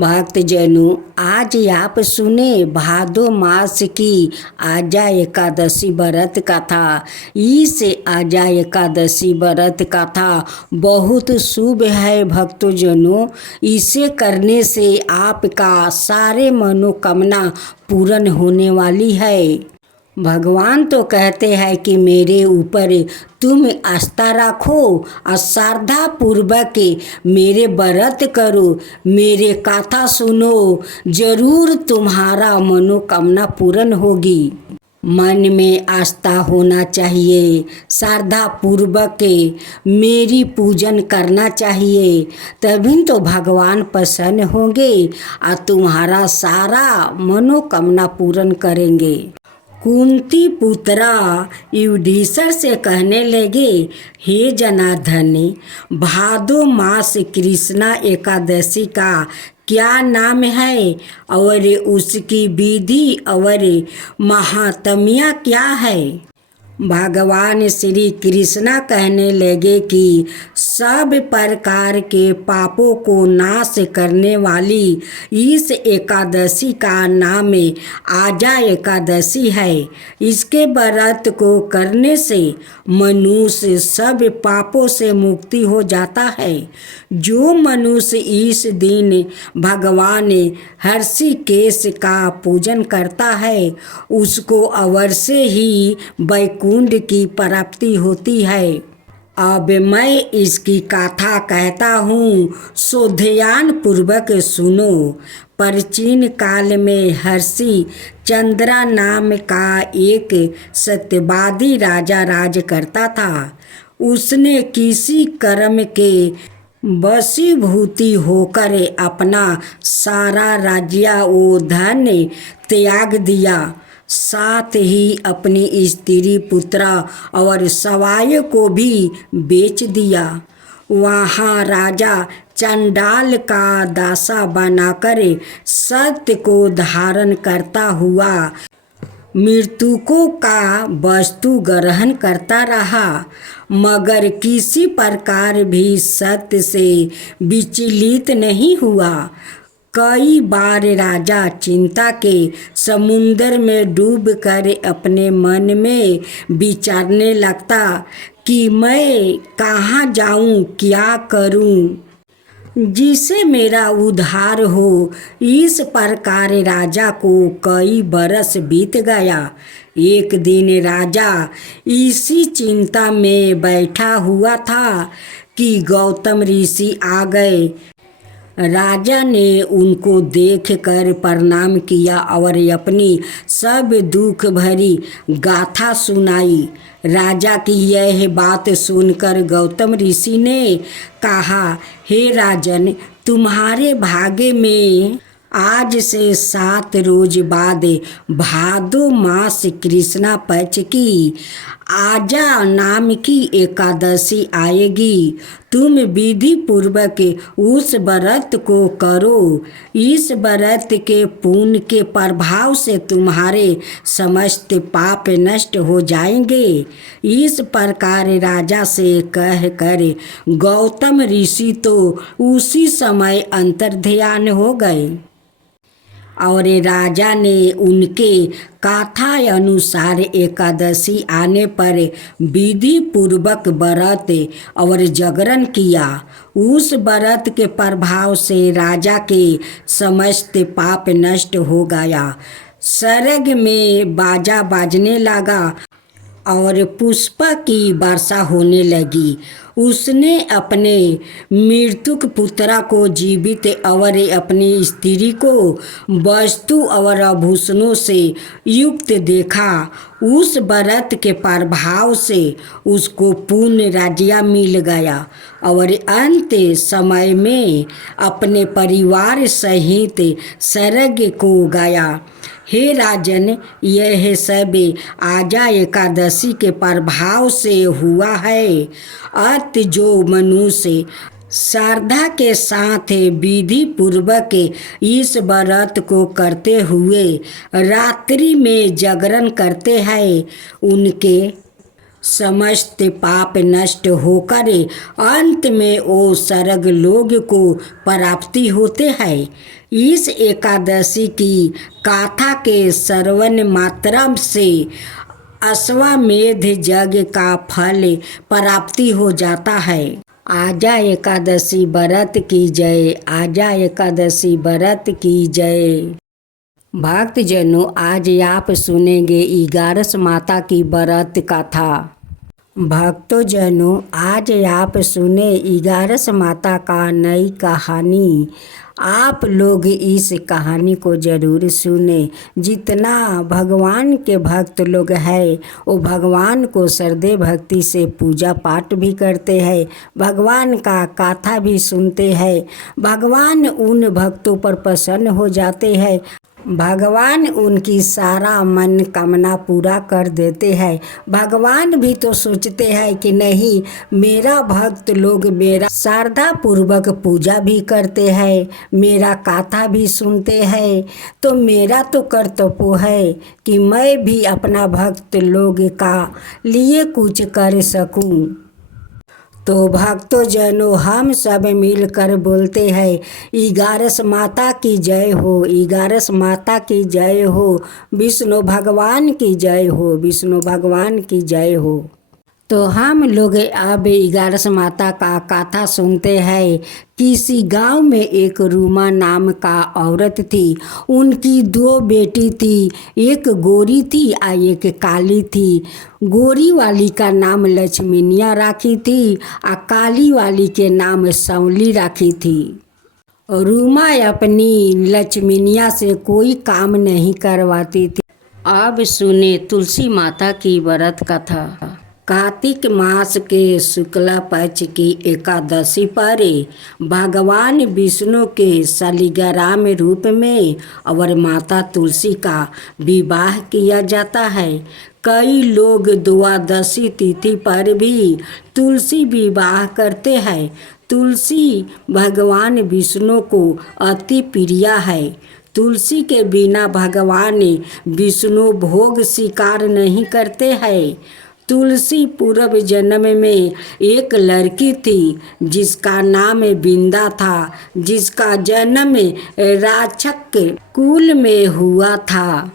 भक्तजनों, आज आप सुने भादो मास की आजा एकादशी व्रत कथा। इस आजा एकादशी व्रत कथा बहुत शुभ है भक्तजनों। इसे करने से आपका सारे मनोकामना पूर्ण होने वाली है। भगवान तो कहते हैं कि मेरे ऊपर तुम आस्था रखो और श्रद्धा पूर्वक मेरे व्रत करो, मेरे कथा सुनो, जरूर तुम्हारा मनोकामना पूर्ण होगी। मन में आस्था होना चाहिए, श्रद्धा पूर्वक मेरी पूजन करना चाहिए, तभी तो भगवान प्रसन्न होंगे और तुम्हारा सारा मनोकामना पूर्ण करेंगे। कुंती पुत्रा युधिष्ठिर से कहने लगे, हे जनार्दन, भादो मास कृष्णा एकादशी का क्या नाम है और उसकी विधि और महात्म्य क्या है। भगवान श्री कृष्णा कहने लगे कि सब प्रकार के पापों को नाश करने वाली इस एकादशी का नाम आजा एकादशी है। इसके व्रत को करने से मनुष्य सब पापों से मुक्ति हो जाता है। जो मनुष्य इस दिन भगवान हृषिकेश का पूजन करता है, उसको अवश्य ही वैकुंठ की प्राप्ति होती है। अब मैं इसकी कथा कहता हूँ, सो ध्यान पूर्वक सुनो। प्राचीन काल में हर्षि चंद्रा नाम का एक सत्यवादी राजा राज करता था। उसने किसी कर्म के वशीभूति होकर अपना सारा राज्य और धन त्याग दिया, साथ ही अपनी स्त्री, पुत्र और सवाय को भी बेच दिया। वहाँ राजा चंडाल का दासा बनाकर सत्य को धारण करता हुआ मृतकों का वस्तु ग्रहण करता रहा, मगर किसी प्रकार भी सत्य से विचलित नहीं हुआ। कई बार राजा चिंता के समुद्र में डूबकर अपने मन में विचारने लगता कि मैं कहाँ जाऊँ, क्या करूँ जिससे मेरा उद्धार हो। इस प्रकार राजा को कई बरस बीत गया। एक दिन राजा इसी चिंता में बैठा हुआ था कि गौतम ऋषि आ गए। राजा ने उनको देखकर प्रणाम किया और अपनी सब दुख भरी गाथा सुनाई। राजा की यह बात सुनकर गौतम ऋषि ने कहा, हे राजन, तुम्हारे भाग्य में आज से 7 रोज बाद भादो मास कृष्णा पक्ष की आजा नाम की एकादशी आएगी। तुम विधि पूर्वक उस व्रत को करो। इस व्रत के पुण्य के प्रभाव से तुम्हारे समस्त पाप नष्ट हो जाएंगे। इस प्रकार राजा से कहकर गौतम ऋषि तो उसी समय अंतर्ध्यान हो गए और राजा ने उनके कथा अनुसार एकादशी आने पर विधि पूर्वक व्रत और जागरण किया। उस व्रत के प्रभाव से राजा के समस्त पाप नष्ट हो गया। स्वर्ग में बाजा बाजने लगा और पुष्प की वर्षा होने लगी। उसने अपने मृतक पुत्र को जीवित और अपनी स्त्री को वस्तु और आभूषणों से युक्त देखा। उस व्रत के प्रभाव से उसको पूर्ण राज्य मिल गया और अंत समय में अपने परिवार सहित स्वर्ग को गया। हे राजन, यह सब आजा एकादशी के प्रभाव से हुआ है। अत जो मनुष्य श्रद्धा के साथ विधि पूर्वक इस व्रत को करते हुए रात्रि में जागरण करते हैं, उनके समस्त पाप नष्ट होकर अंत में वो स्वर्ग लोक को प्राप्ति होते हैं। इस एकादशी की गाथा के श्रवण मात्र से अश्वमेध यज्ञ का फल प्राप्ति हो जाता है। आजा एकादशी व्रत की जय। आजा एकादशी व्रत की जय। भक्तजनों, आज आप सुनेंगे 11 माता की व्रत कथा। भक्तजनों, आज आप सुने 11 माता का नई कहानी। आप लोग इस कहानी को ज़रूर सुने। जितना भगवान के भक्त लोग हैं वो भगवान को श्रद्धे भक्ति से पूजा पाठ भी करते हैं, भगवान का कथा भी सुनते हैं। भगवान उन भक्तों पर प्रसन्न हो जाते हैं, भगवान उनकी सारा मन कामना पूरा कर देते हैं। भगवान भी तो सोचते हैं कि नहीं, मेरा भक्त लोग मेरा श्रद्धा पूर्वक पूजा भी करते हैं, मेरा कथा भी सुनते हैं, तो मेरा तो कर्तव्य है कि मैं भी अपना भक्त लोग का लिए कुछ कर सकूं। तो भक्तजनों, हम सब मिलकर बोलते हैं 11 माता की जय हो, 11 माता की जय हो, विष्णु भगवान की जय हो, विष्णु भगवान की जय हो। तो हम लोग अब 11 माता का कथा सुनते हैं। किसी गांव में एक रूमा नाम का औरत थी। उनकी 2 बेटी थी, एक गोरी थी और एक काली थी। गोरी वाली का नाम लक्ष्मीनिया राखी थी और काली वाली के नाम सौली राखी थी। रूमा अपनी लक्ष्मीनिया से कोई काम नहीं करवाती थी। अब सुने तुलसी माता की व्रत कथा। कार्तिक मास के शुक्ला पक्ष की एकादशी पर भगवान विष्णु के शालिग्राम रूप में और माता तुलसी का विवाह किया जाता है। कई लोग द्वादशी तिथि पर भी तुलसी विवाह करते हैं। तुलसी भगवान विष्णु को अति प्रिय है। तुलसी के बिना भगवान विष्णु भोग स्वीकार नहीं करते हैं। तुलसी पूर्व जन्म में एक लड़की थी जिसका नाम बिंदा था, जिसका जन्म राक्षस कुल में हुआ था।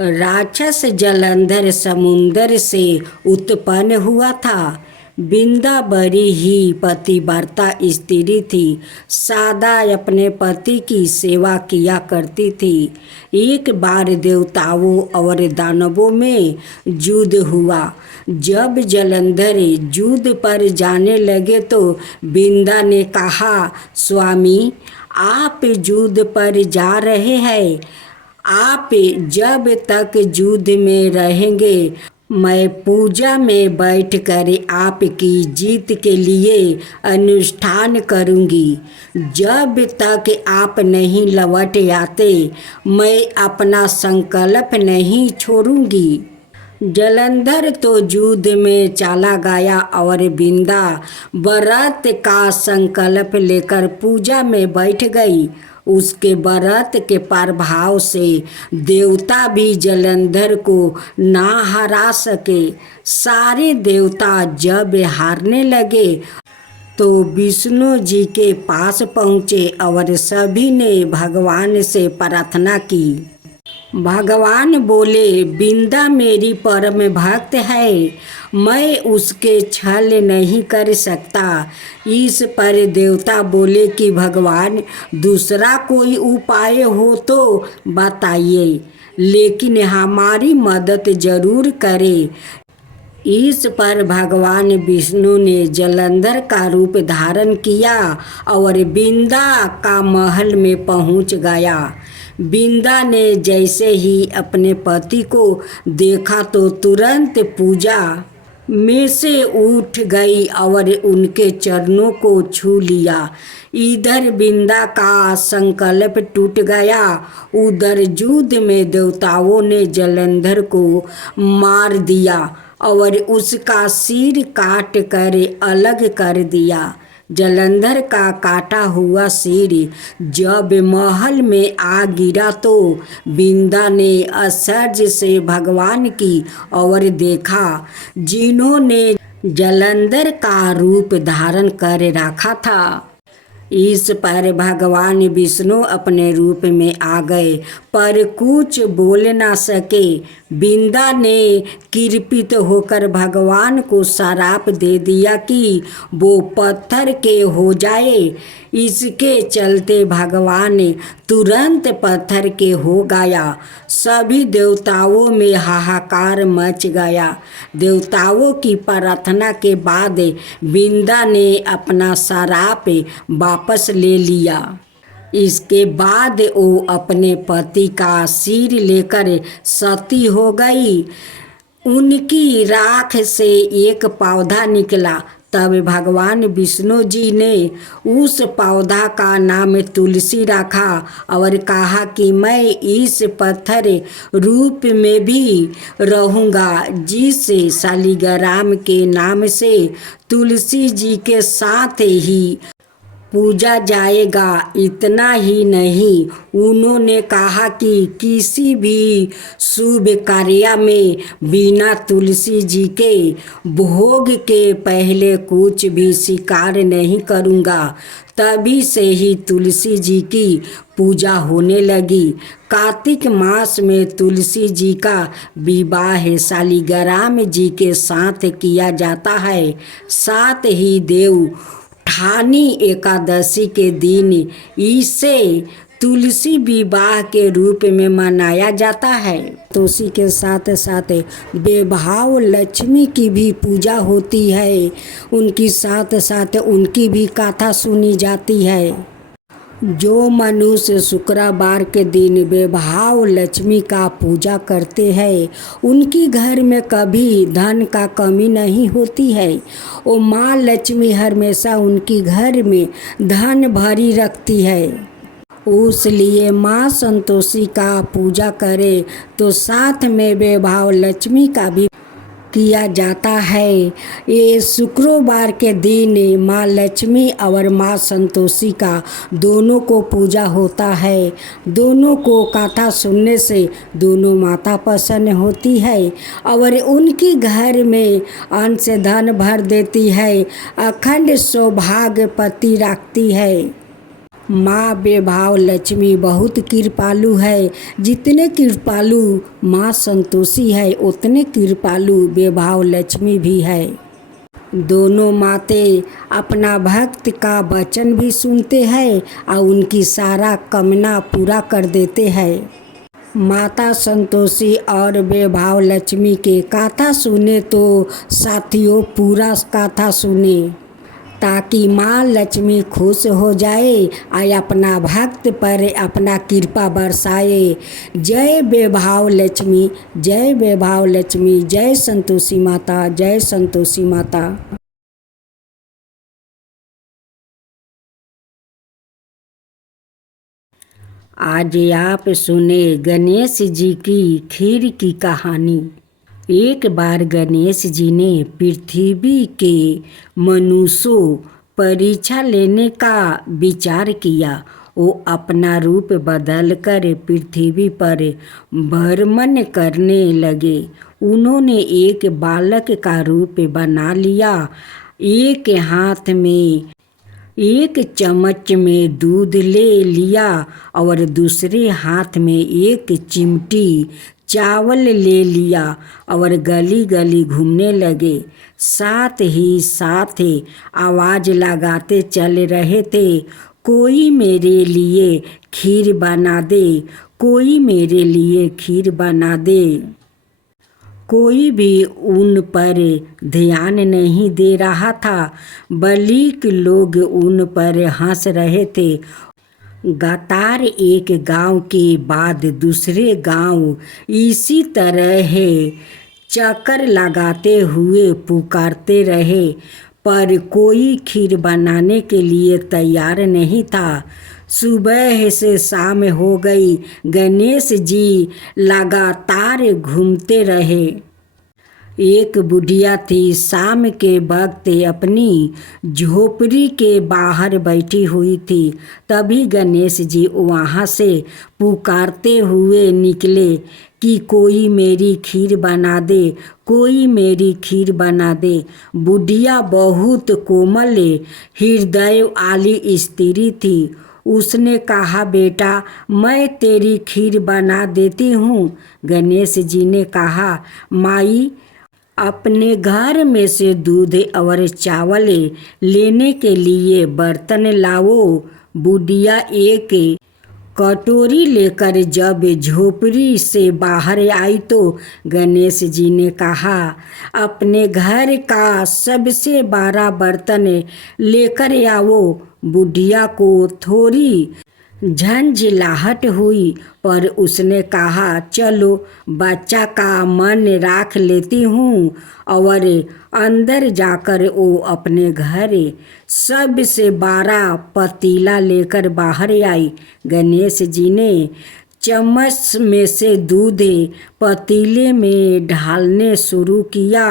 राक्षस जलंधर समुंदर से उत्पन्न हुआ था। बिंदा बड़ी ही पतिव्रता स्त्री थी, सदा अपने पति की सेवा किया करती थी। एक बार देवताओं और दानवों में युद्ध हुआ। जब जलंधर युद्ध पर जाने लगे तो बिंदा ने कहा, स्वामी, आप युद्ध पर जा रहे हैं, आप जब तक युद्ध में रहेंगे मैं पूजा में बैठकर आपकी जीत के लिए अनुष्ठान करूंगी। जब तक आप नहीं लौट आते मैं अपना संकल्प नहीं छोड़ूंगी। जलंधर तो युद्ध में चला गया और बिंदा व्रत का संकल्प लेकर पूजा में बैठ गई। उसके व्रत के प्रभाव से देवता भी जलंधर को ना हरा सके। सारे देवता जब हारने लगे तो विष्णु जी के पास पहुँचे और सभी ने भगवान से प्रार्थना की। भगवान बोले, बिंदा मेरी परम भक्त है, मैं उसके छल नहीं कर सकता। इस पर देवता बोले कि भगवान, दूसरा कोई उपाय हो तो बताइए, लेकिन हमारी मदद जरूर करें। इस पर भगवान विष्णु ने जलंधर का रूप धारण किया और बिंदा का महल में पहुंच गया। बिंदा ने जैसे ही अपने पति को देखा तो तुरंत पूजा में से उठ गई और उनके चरणों को छू लिया। इधर बिंदा का संकल्प टूट गया, उधर युद्ध में देवताओं ने जलंधर को मार दिया और उसका सिर काट कर अलग कर दिया। जलंधर का काटा हुआ सिर जब महल में आ गिरा तो बिंदा ने आश्चर्य से भगवान की ओर देखा, जिन्होंने जलंधर का रूप धारण कर रखा था। इस पर भगवान विष्णु अपने रूप में आ गए, पर कुछ बोल ना सके। बिंदा ने कृपित होकर भगवान को श्राप दे दिया कि वो पत्थर के हो जाए। इसके चलते भगवान तुरंत पत्थर के हो गया। सभी देवताओं में हाहाकार मच गया। देवताओं की प्रार्थना के बाद बिंदा ने अपना श्राप वापस ले लिया। इसके बाद वो अपने पति का सिर लेकर सती हो गई। उनकी राख से एक पौधा निकला। तब भगवान विष्णु जी ने उस पौधा का नाम तुलसी रखा और कहा कि मैं इस पत्थर रूप में भी रहूँगा, जिससे शालिग्राम के नाम से तुलसी जी के साथ ही पूजा जाएगा। इतना ही नहीं, उन्होंने कहा कि किसी भी शुभ कार्य में बिना तुलसी जी के भोग के पहले कुछ भी स्वीकार नहीं करूँगा। तभी से ही तुलसी जी की पूजा होने लगी। कार्तिक मास में तुलसी जी का विवाह शालिग्राम जी के साथ किया जाता है। साथ ही देवउठानी एकादशी के दिन इसे तुलसी विवाह के रूप में मनाया जाता है। तुलसी के साथ साथ बेभाव लक्ष्मी की भी पूजा होती है। उनकी साथ साथ उनकी भी कथा सुनी जाती है। जो मनुष्य शुक्रवार के दिन बेभाव लक्ष्मी का पूजा करते हैं, उनकी घर में कभी धन का कमी नहीं होती है। वो माँ लक्ष्मी हमेशा उनकी घर में धन भरी रखती है। उसलिए माँ संतोषी का पूजा करे तो साथ में बेभाव लक्ष्मी का भी किया जाता है। ये शुक्रवार के दिन माँ लक्ष्मी और माँ संतोषी का दोनों को पूजा होता है। दोनों को कथा सुनने से दोनों माता प्रसन्न होती है और उनकी घर में अन्न से धन भर देती है, अखंड सौभाग्यवती रखती है। माँ बेभाव लक्ष्मी बहुत कृपालु है। जितने कृपालु माँ संतोषी है, उतने कृपालु बेभाव लक्ष्मी भी है। दोनों माते अपना भक्त का वचन भी सुनते हैं और उनकी सारा कामना पूरा कर देते हैं। माता संतोषी और बेभाव लक्ष्मी के कथा सुने तो साथियों पूरा कथा सुने, ताकि माँ लक्ष्मी खुश हो जाए और अपना भक्त पर अपना कृपा बरसाए। जय बेभाव लक्ष्मी, जय बेभाव लक्ष्मी, जय संतोषी माता, जय संतोषी माता। आज आप सुने गणेश जी की खीर की कहानी। एक बार गणेश जी ने पृथ्वी के मनुष्यों परीक्षा लेने का विचार किया। वो अपना रूप बदलकर पृथ्वी पर भ्रमण करने लगे। उन्होंने एक बालक का रूप बना लिया। एक हाथ में एक चम्मच में दूध ले लिया और दूसरे हाथ में एक चिमटी चावल ले लिया और गली गली घूमने लगे। साथ ही साथ आवाज़ लगाते चल रहे थे, कोई मेरे लिए खीर बना दे, कोई मेरे लिए खीर बना दे। कोई भी उन पर ध्यान नहीं दे रहा था, बल्कि लोग उन पर हंस रहे थे। लगातार एक गांव के बाद दूसरे गांव इसी तरह चक्कर लगाते हुए पुकारते रहे, पर कोई खीर बनाने के लिए तैयार नहीं था। सुबह से शाम हो गई, गणेश जी लगातार घूमते रहे। एक बुढ़िया थी, शाम के वक्त अपनी झोपड़ी के बाहर बैठी हुई थी। तभी गणेश जी वहाँ से पुकारते हुए निकले कि कोई मेरी खीर बना दे, कोई मेरी खीर बना दे। बुढ़िया बहुत कोमल हृदय वाली स्त्री थी। उसने कहा, बेटा मैं तेरी खीर बना देती हूँ। गणेश जी ने कहा, माई अपने घर में से दूध और चावल लेने के लिए बर्तन लाओ। बुढ़िया एक कटोरी लेकर जब झोपड़ी से बाहर आई तो गणेश जी ने कहा, अपने घर का सबसे बड़ा बर्तन लेकर आओ। बुढ़िया को थोड़ी झंझलाहट हुई, पर उसने कहा, चलो बच्चा का मन राख लेती हूँ। और अंदर जाकर वो अपने घर सबसे बड़ा पतीला लेकर बाहर आई। गणेश जी ने चम्मच में से दूध पतीले में ढालने शुरू किया।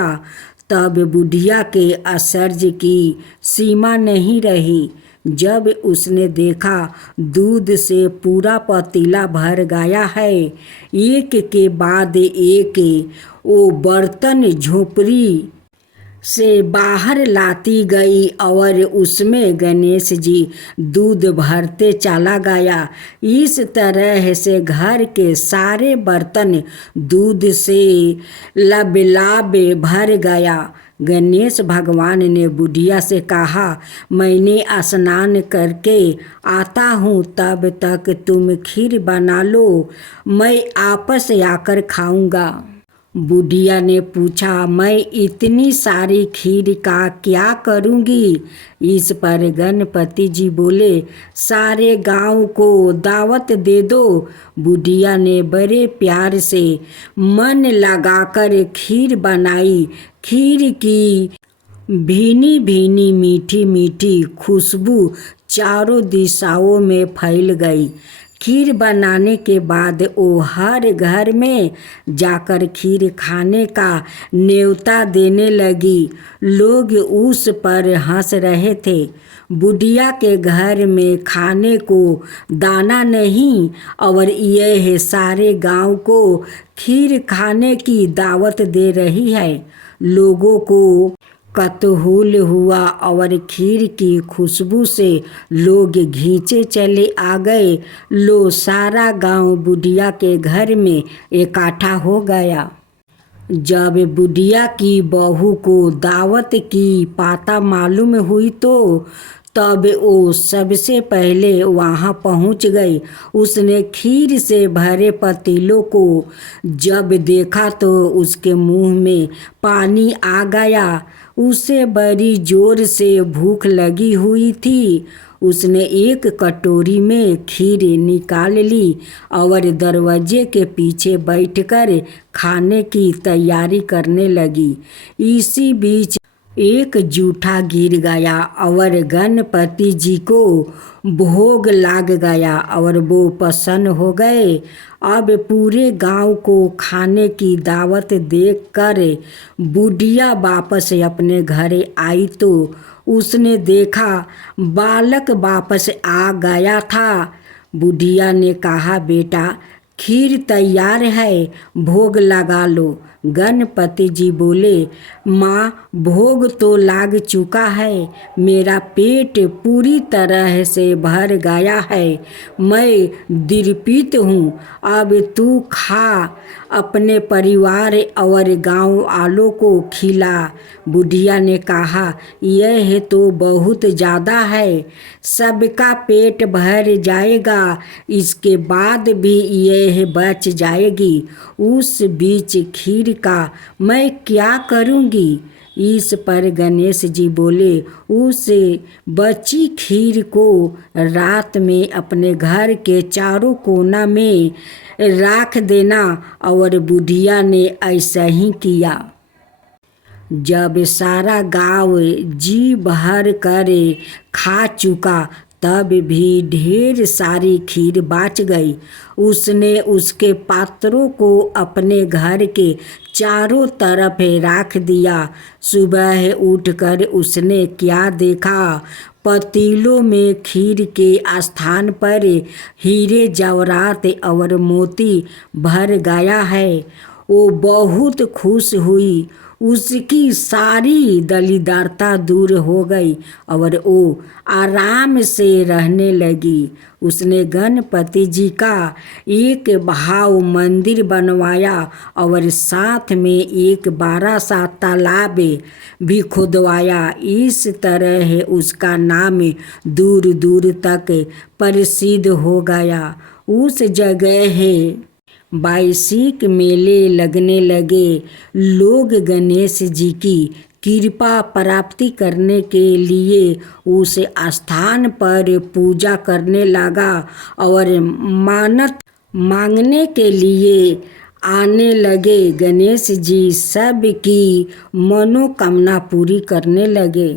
तब बुढ़िया के आश्चर्य की सीमा नहीं रही जब उसने देखा दूध से पूरा पतीला भर गया है। एक के बाद एक वो बर्तन झोपड़ी से बाहर लाती गई और उसमें गणेश जी दूध भरते चला गया। इस तरह से घर के सारे बर्तन दूध से लबलाब भर गया। गणेश भगवान ने बुढ़िया से कहा, मैंने स्नान करके आता हूँ, तब तक तुम खीर बना लो, मैं आपस आकर खाऊंगा। बुढ़िया ने पूछा, मैं इतनी सारी खीर का क्या करूँगी? इस पर गणपति जी बोले, सारे गांव को दावत दे दो। बुढ़िया ने बड़े प्यार से मन लगाकर खीर बनाई। खीर की भीनी भीनी मीठी मीठी खुशबू चारों दिशाओं में फैल गई। खीर बनाने के बाद वो हर घर में जाकर खीर खाने का न्योता देने लगी। लोग उस पर हंस रहे थे। बुढ़िया के घर में खाने को दाना नहीं और यह सारे गांव को खीर खाने की दावत दे रही है। लोगों को कतूहल हुआ और खीर की खुशबू से लोग घींचे चले आ गए। लो सारा गांव बुढ़िया के घर में इकट्ठा हो गया। जब बुढ़िया की बहू को दावत की पता मालूम हुई तो तब वो सबसे पहले वहाँ पहुँच गई। उसने खीर से भरे पतीलों को जब देखा तो उसके मुंह में पानी आ गया। उसे बड़ी जोर से भूख लगी हुई थी। उसने एक कटोरी में खीर निकाल ली और दरवाजे के पीछे बैठकर खाने की तैयारी करने लगी। इसी बीच एक जूठा गिर गया और गणपति जी को भोग लग गया और वो प्रसन्न हो गए। अब पूरे गांव को खाने की दावत देकर बुढ़िया वापस अपने घर आई तो उसने देखा बालक वापस आ गया था। बुढ़िया ने कहा, बेटा खीर तैयार है, भोग लगा लो। गणपति जी बोले, माँ भोग तो लाग चुका है, मेरा पेट पूरी तरह से भर गया है, मैं तृप्त हूँ। अब तू खा, अपने परिवार और गांव वालों को खिला। बुढ़िया ने कहा, यह तो बहुत ज़्यादा है, सबका पेट भर जाएगा, इसके बाद भी यह बच जाएगी। उस बीच खीर का मैं क्या करूँगी? इस पर गणेश जी बोले, उस बची खीर को रात में अपने घर के चारों कोना में रख देना। और बुढ़िया ने ऐसा ही किया। जब सारा गांव जी भर कर खा चुका तब भी ढेर सारी खीर बच गई। उसने उसके पात्रों को अपने घर के चारों तरफ राख दिया। सुबह उठकर उसने क्या देखा, पतीलों में खीर के स्थान पर हीरे जवाहरात और मोती भर गया है। वो बहुत खुश हुई, उसकी सारी दलिद्रता दूर हो गई और वो आराम से रहने लगी। उसने गणपति जी का एक भाव मंदिर बनवाया और साथ में एक बड़ा सा तालाब भी खुदवाया। इस तरह उसका नाम दूर दूर तक प्रसिद्ध हो गया। उस जगह वार्षिक मेले लगने लगे। लोग गणेश जी की कृपा प्राप्ति करने के लिए उस स्थान पर पूजा करने लगा और मन्नत मांगने के लिए आने लगे। गणेश जी सब की मनोकामना पूरी करने लगे।